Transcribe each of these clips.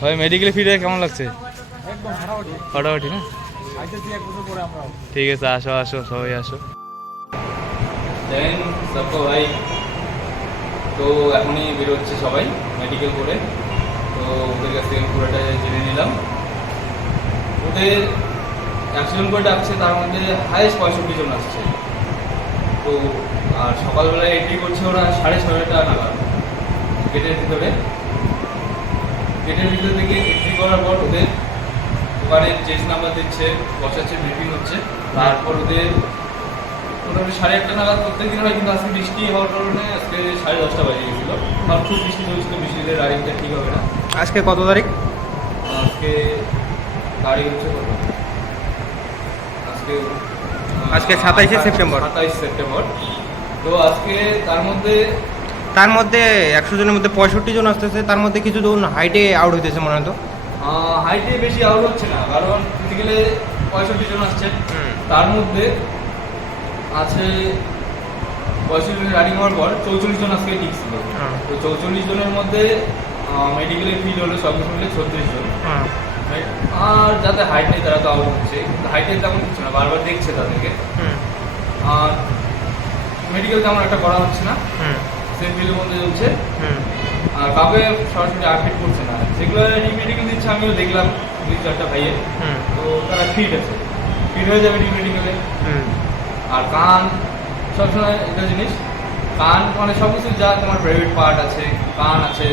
ভাই মেডিকেলে ফিরে কেমন লাগছে? একদম ফাটাফাটি না? আইতেছি 1 বছর পরে আমরা। ঠিক আছে, আসো আসো, সবাই আসো। দেন সবকো ভাই, তো এখনই বেরোচ্ছে সবাই মেডিকেল করে। তো ওদের কাছ থেকে পুরোটা জেনে নিলাম। ওদের 100 জন করে ডাকছে, তার মধ্যে হাইয়েস্ট 65 জন আসছে। তো আর সকালবেলায় এন্ট্রি করছে ওরা 6:30টা নাগাদ গেটের ভিতরে। গেটের ভিতর থেকে এন্ট্রি করার পর ওদের ওখানে চেস্ট নাম্বার দিচ্ছে, বসাচ্ছে, ব্রিফিং হচ্ছে। তারপর ওদের মোটামুটি 8:30 নাগাদ প্রত্যেক দিন হয়, কিন্তু আজকে বৃষ্টি হওয়ার কারণে আজকে 10:30 বাজে গেছিলো। আর খুব বৃষ্টি চলছিল, বৃষ্টিতে রাইডটা ঠিক হবে না। আজকে কত তারিখ? আজকে গাড়ি হচ্ছে কত? আজকে আজকে 27শে সেপ্টেম্বর। 27 সেপ্টেম্বর। তো আজকে তার মধ্যে 100 জনের মধ্যে 65 জন আসতেছে, তার মধ্যে কিছু জন হাইটে আউট হইতেছে মনে হয়। তো হাইটে বেশি আউট হচ্ছে না, কারণ ফিজিক্যালে 65 জন আসছে। তার মধ্যে আছে 65 জন রানিং হওয়ার পর 44 জন আজকে ঠিক ছিল। তো 44 জনের মধ্যে মেডিকেলে ফিল হলো সব কিছু মিলে 36 জন। আর যাতে হাইট নেই তারা তো আউট হচ্ছে, কিন্তু হাইটের তেমন কিছু না, বারবার দেখছে তাদেরকে। আর মেডিকেল তেমন একটা করা হচ্ছে না, সেম ফিল্ডের মধ্যে চলছে। আর কাউকে সরাসরি আপডেট করছে না, যেগুলো রিমেডিকেল দিচ্ছে আমিও দেখলাম 2-4টা ভাইয়ের। তো তারা ফিট আছে, ফিট হয়ে যাবে রিমেডিকেলে। আর কান সবসময় একটা জিনিস, কান মানে সব কিছু যা তোমার প্রাইভেট পার্ট আছে, কান আছে,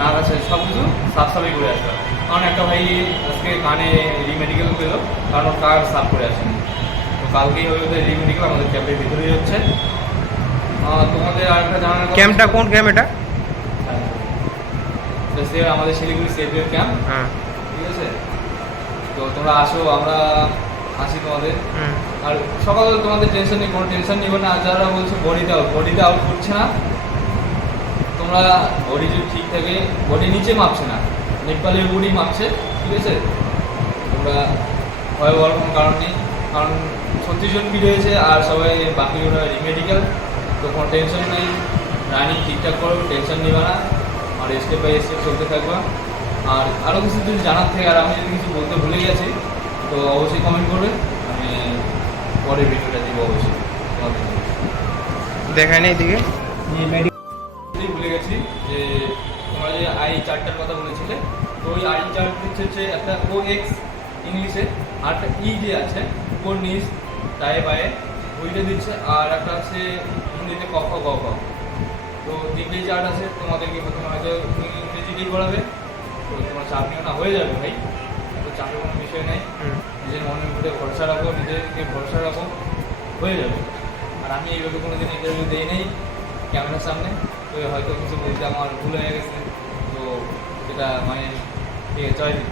নাক আছে, সব কিছু সাফসাফাই করে আসবে। কারণ একটা ভাই আজকে কানে রিমেডিকেল পেলো, কারণ ওর কান সাফ করে আসেনি। তো কালকেই ওই ওদের রিমেডিকেল আমাদের ক্যাম্পের ভিতরেই হচ্ছে। তোমাদের আর একটা জানার ক্যাম্পটা কোন ক্যাম্প এটা? আমাদের শিলিগুড়ি সেভিয়ার ক্যাম্প। ঠিক আছে, তো তোমরা আসো, আমরা আসি তোমাদের। আর সকাল তোমাদের টেনশন নেই, কোনো টেনশন নিবে না। যারা বলছো বডিতে আউট করছে না, তোমরা বডি যদি ঠিক থাকে, বডি নিচে মাপছে না, নেপালের বডি মাপছে। ঠিক আছে, তোমরা ভয় পাওয়ার কোনো কারণ নেই, কারণ 36 জন ফিট হয়েছে আর সবাই বাকি ওরা রিমেডিকেল। তো কোনো টেনশন নেই, রানিং ঠিকঠাক করো, টেনশন নিবে না। আর স্টেপ বাই স্টেপ চলতে থাকবা। আর আরও কিছু যদি জানার থেকে, আর আমি যদি কিছু বলতে ভুলে গেছি তো অবশ্যই কমেন্ট করবে, আমি পরের ভিডিওটা দিব অবশ্যই তোমাদের। দেখায় নেই এদিকে ভুলে গেছি যে তোমরা যে I-4টার কথা বলেছিলে, তো ওই I-4 দিচ্ছে হচ্ছে একটা OX ইংলিশে, আর একটা ই যে আছে ওর নিচ টায়ে বায়ে ওইটা দিচ্ছে, আর একটা আছে হিন্দিতে ক খ গ ঘ। তো 3টে চার্ট আছে, তোমাদেরকে প্রথমে হয়তো ইংরেজিতেই করাবে। তো তোমার চাপ নিও না, হয়ে যাবে ভাই, তো চাপের কোনো বিষয় নেই। নিজের মনের উপরে ভরসা রাখো, নিজেকে ভরসা রাখো, হয়ে যাবে। আর আমি এইভাবে কোনো দিন ইন্টারভিউ দিই নেই ক্যামেরার সামনে, তো হয়তো কিছু বলতে আমার ভুল হয়ে গেছে, তো সেটা মানে ঠিক আছে, জয় দিন।